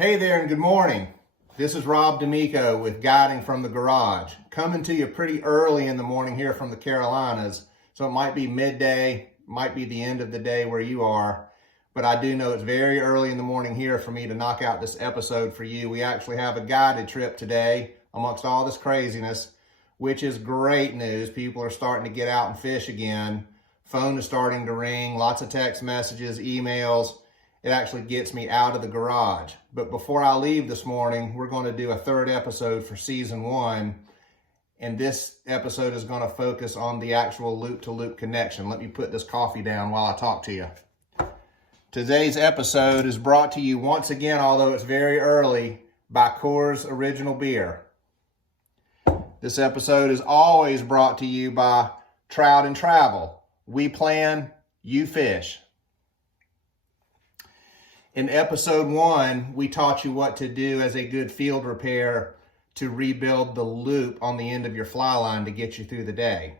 Hey there and good morning. This is Rob D'Amico with Guiding from the Garage, coming to you pretty early in the morning here from the Carolinas. So it might be midday, might be the end of the day where you are, but I do know it's very early in the morning here for me to knock out this episode for you. We actually have a guided trip today amongst all this craziness, which is great news. People are starting to get out and fish again. Phone is starting to ring, lots of text messages, emails. It actually gets me out of the garage. But before I leave this morning, we're going to do a third episode for season 1. And this episode is going to focus on the actual loop-to-loop connection. Let me put this coffee down while I talk to you. Today's episode is brought to you once again, although it's very early, by Coors Original Beer. This episode is always brought to you by Trout and Travel. We plan, you fish. In episode 1, we taught you what to do as a good field repair to rebuild the loop on the end of your fly line to get you through the day.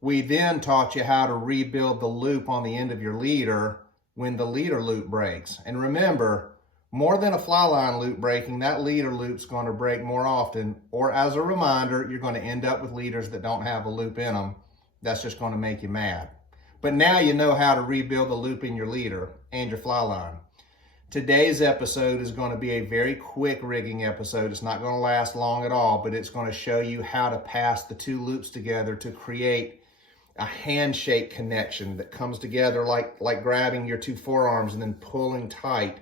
We then taught you how to rebuild the loop on the end of your leader when the leader loop breaks. And remember, more than a fly line loop breaking, that leader loop's going to break more often. Or as a reminder, you're going to end up with leaders that don't have a loop in them. That's just going to make you mad. But now you know how to rebuild the loop in your leader and your fly line. Today's episode is going to be a very quick rigging episode. It's not going to last long at all, but it's going to show you how to pass the two loops together to create a handshake connection that comes together like grabbing your two forearms and then pulling tight.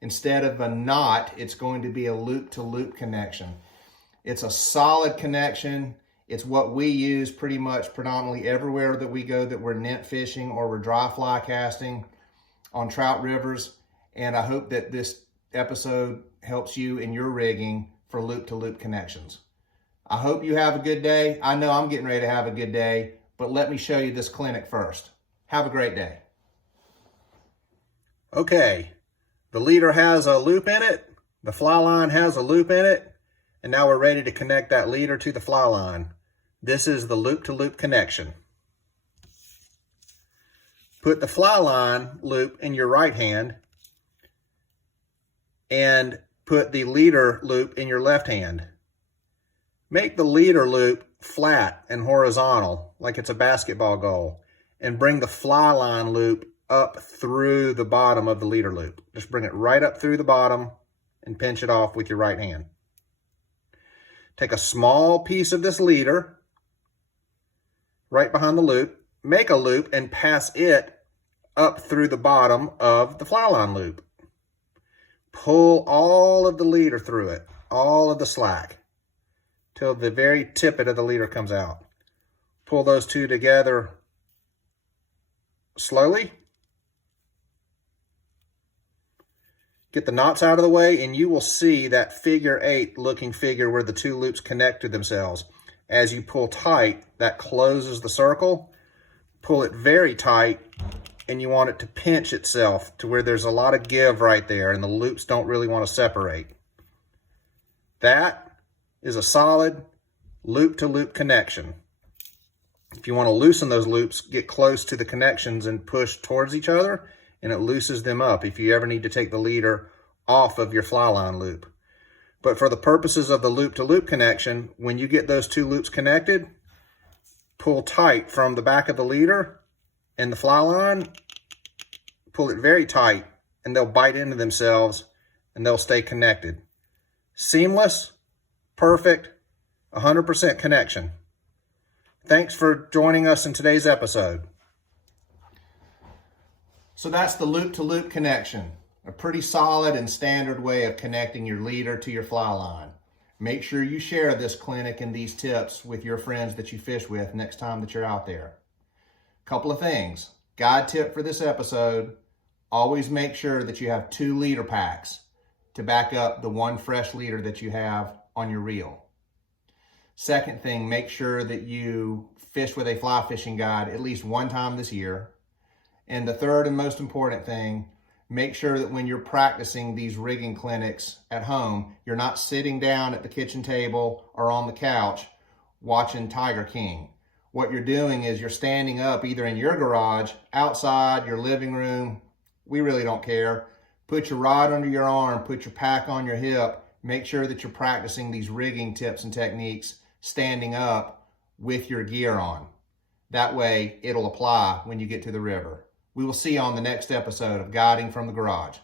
Instead of a knot, it's going to be a loop-to-loop connection. It's a solid connection. It's what we use pretty much predominantly everywhere that we go that we're net fishing or we're dry fly casting on trout rivers. And I hope that this episode helps you in your rigging for loop-to-loop connections. I hope you have a good day. I know I'm getting ready to have a good day, but let me show you this clinic first. Have a great day. Okay, the leader has a loop in it, the fly line has a loop in it, and now we're ready to connect that leader to the fly line. This is the loop-to-loop connection. Put the fly line loop in your right hand and put the leader loop in your left hand. Make the leader loop flat and horizontal, like it's a basketball goal, and bring the fly line loop up through the bottom of the leader loop. Just bring it right up through the bottom and pinch it off with your right hand. Take a small piece of this leader right behind the loop, make a loop and pass it up through the bottom of the fly line loop. Pull all of the leader through it, all of the slack, till the very tippet of the leader comes out. Pull those two together slowly. Get the knots out of the way, and you will see that figure 8 looking figure where the two loops connect to themselves. As you pull tight, that closes the circle. Pull it very tight, and you want it to pinch itself to where there's a lot of give right there and the loops don't really want to separate. That is a solid loop-to-loop connection. If you want to loosen those loops, get close to the connections and push towards each other, and it loosens them up if you ever need to take the leader off of your fly line loop. But for the purposes of the loop-to-loop connection, when you get those two loops connected, pull tight from the back of the leader and the fly line, pull it very tight, and they'll bite into themselves and they'll stay connected. Seamless, perfect, 100% connection. Thanks for joining us in today's episode. So that's the loop-to-loop connection, a pretty solid and standard way of connecting your leader to your fly line. Make sure you share this clinic and these tips with your friends that you fish with next time that you're out there. Couple of things. Guide tip for this episode, always make sure that you have 2 leader packs to back up the 1 fresh leader that you have on your reel. Second thing, make sure that you fish with a fly fishing guide at least 1 time this year. And the third and most important thing, make sure that when you're practicing these rigging clinics at home, you're not sitting down at the kitchen table or on the couch watching Tiger King. What you're doing is you're standing up either in your garage, outside, your living room. We really don't care. Put your rod under your arm, put your pack on your hip. Make sure that you're practicing these rigging tips and techniques standing up with your gear on. That way it'll apply when you get to the river. We will see you on the next episode of Guiding from the Garage.